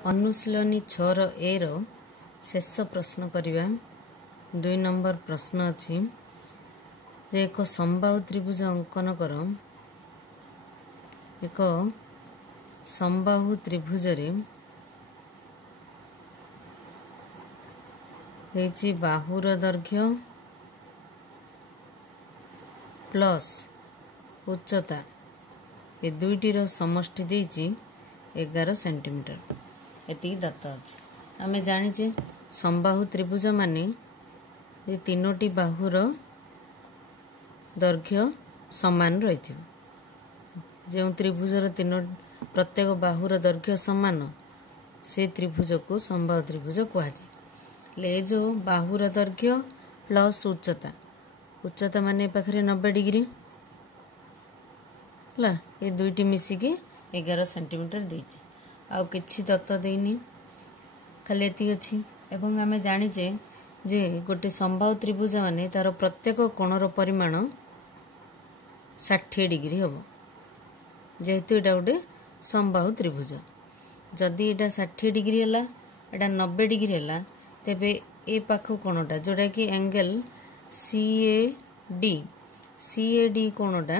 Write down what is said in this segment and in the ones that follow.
अनुशीलनी 6 ए रो शेष प्रश्न करिबा। 2 नंबर प्रश्न अछि जे एक समबाहु त्रिभुज अंकन कर। एक समबाहु त्रिभुज रे हेछि बाहुर दैर्घ्य प्लस उच्चता ए दुईटी रो समष्टि देछि 11 सेंटीमीटर। एति दत्त अछि। आमे जानिचे समबाहु त्रिभुज माने ये तीनोटी बाहुर दैर्घ्य समान रहिथि। जो त्रिभुजर प्रत्येक बाहुर दैर्घ्य समान से त्रिभुज को समबाहु त्रिभुज कहा जाए। ले जो बाहुर दैर्घ्य प्लस उच्चता, उच्चता माने पाखरे 90 डिग्री ला ये दुईटी मिसिकी 11 सेंटीमीटर देछि। आउ किछि दत्त देइनी, खाली एति अछि। एवं आमे जानिचे जे गोटे समबाहु त्रिभुज माने तार प्रत्येक कोणर परिमाण 60 डिग्री हबो। जेहेतु एटा गोटे समबाहु त्रिभुज, जदि एटा 60 डिग्री हला, एटा 90 डिग्री हला, तेबे ए पाख कोणटा जोटा कि एंगल CAD कोणटा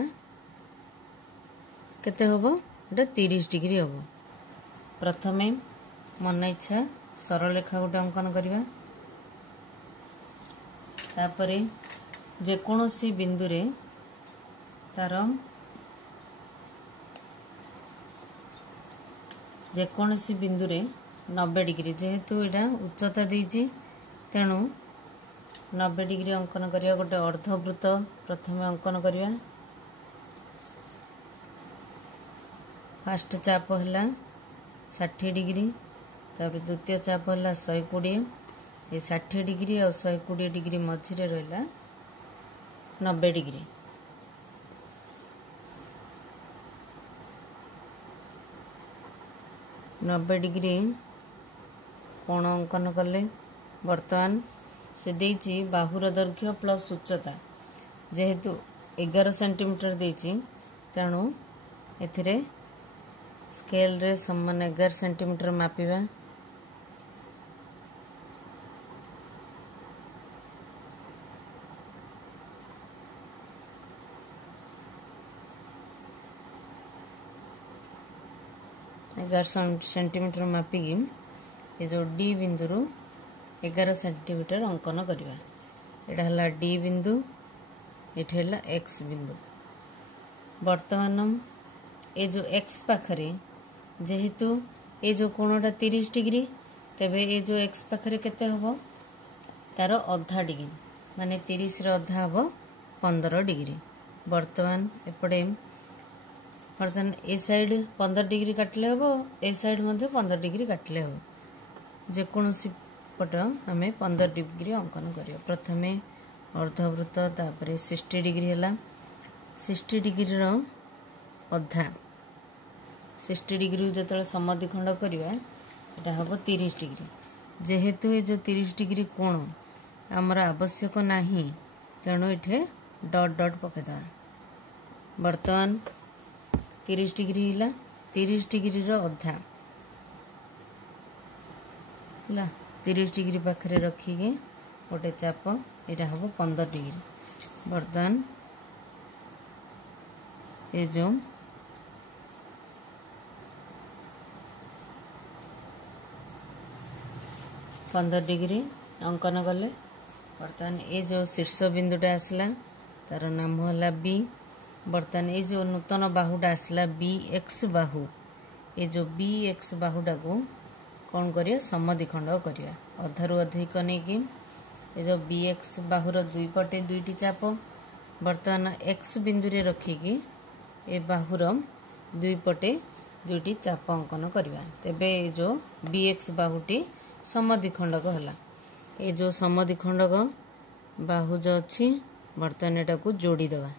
केते हबो? एटा 30 डिग्री हबो। प्रथमे मन इच्छा सरल रेखा गोटे अंकन करिबा। तापरे जे कोनोसी बिंदु रे तार जे कोनोसी बिंदु रे 90 डिग्री, जेहेतु एटा उच्चता देछि तेणु 90 डिग्री अंकन करिया। गोटे अर्धवृत्त प्रथमे अंकन करिया। फर्स्ट चाप हला 60 डिग्री, तापर द्वितीय चाप हला 120। ये 60 डिग्री और 120 डिग्री मझिरे रहला 90 डिग्री। नब्बे डिग्री कोण अंकन कले। वर्तमान से देछि बाहुर दैर्घ्य प्लस उच्चता, जेहेतु 11 सेंटीमीटर देछि तेणु एथिरे स्केल रे समान 11 सेंटीमीटर मापिबा। सेंटीमीटर मापिकी ये जो डी बिंदु रु 11 सेंटीमीटर अंकन करिबा। एटा हला डी बिंदु, एठी हला एक्स बिंदु। वर्तमान ए जो एक्स पाखरे जेहेतु ए जो कोणटा 30 डिग्री, तेबे ए जो एक्स पाखरे केते हबो? तार अधा डिग्री, माने 30 रे अधा हबो 15 डिग्री। वर्तमान एपडे ए साइड 15 डिग्री काटले हबो, ए साइड मध्ये 15 डिग्री काटले हबो। जे कोनोसी पट हमें 15 डिग्री अंकन करियो। प्रथमे अर्धवृत्त, तापरे 60 डिग्री हला। 60 डिग्री रो अधा, 60 डिग्री जतले समद्विखंड करिवा एटा हबो 30 डिग्री। जेहेतु ए जो 30 डिग्री कोण हमर आवश्यक नाही, तेणु एठे डॉट डॉट पकेदा। वर्तमान 30 डिग्री हिला, 30 डिग्री रो अधा ला 30 डिग्री पाखरे रखी के गोटे चाप, एटा हबो 15 डिग्री। वर्तमान ए जो 15 डिग्री अंकन गले। वर्तमान ए जो शीर्ष बिंदुटा आसला तार नाम होला बी। वर्तमान ये जो नूतन बाहुटा आसला BX बाहु, ये जो BX बाहुटा को कौन करिया? समद्विखंड करिया। अधारु अधिक नहीं कि ये जो BX बाहुर दुई पटे दुईटी चाप। वर्तमान X बिंदु रे रखी कि ए बाहुर दुई पटे दुईटी चाप अंकन करिया। तेबे ये जो BX बाहुटी समद्विखंडक होला। ये जो समद्विखंडक बाहु जो अछि, वर्तमान एटा को जोड़ी दवा।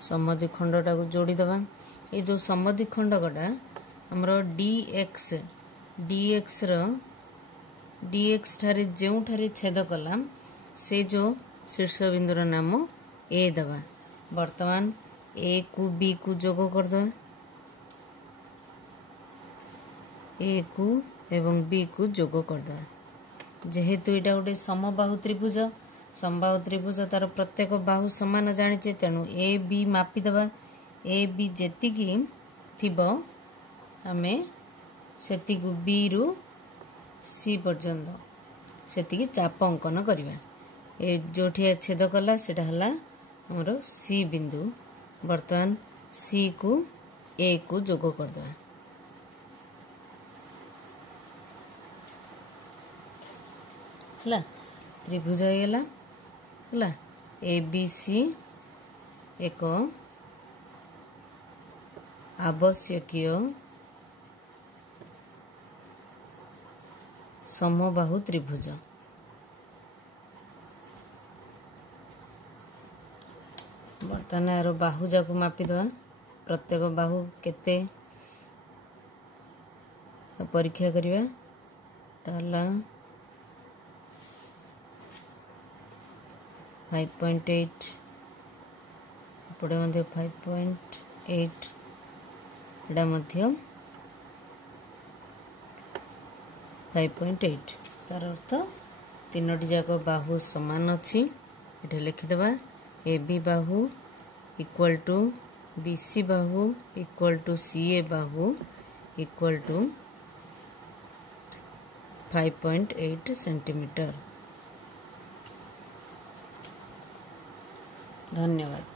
समद्विखंडटा को जोड़ी दवा। ये जो समद्विखंडकटा हमरो DX ठारे जेउ ठारे छेद कला से जो शीर्ष बिंदुर नाम ए दवा। वर्तमान ए को बी को जोग करदे ए को एवं बी को जोग करदे जेहेतु एटा गोटे समबाहु त्रिभुज तार प्रत्येक बाहु समान जानिचे तेणु ए बी मापिदेबा ए बी जेतिकी थिबो आमे सेतिकु बी रु सी पर्यंत सेतिकी चाप अंकन करिबा ए जोठी छेद कला सेटा हला हमर सी बिंदु वर्तमान सी को ए को जोग करदे हला त्रिभुज होगला हला ए बी सी एक आवश्यकीय समबाहु त्रिभुज बर्तमान यार बाहु जाक मापिदेवा प्रत्येक बाहु केते परीक्षा करिवा ताला 5.8 एपटे मध्य 5.8 एटा मध्य 5.8 तार अर्थ तीनोटी जाक बाहु समान अच्छी ये लिखिदेवा A B Bahu equal to B C Bahu equal to C A Bahu equal to 5.8 centimetre. धन्यवाद।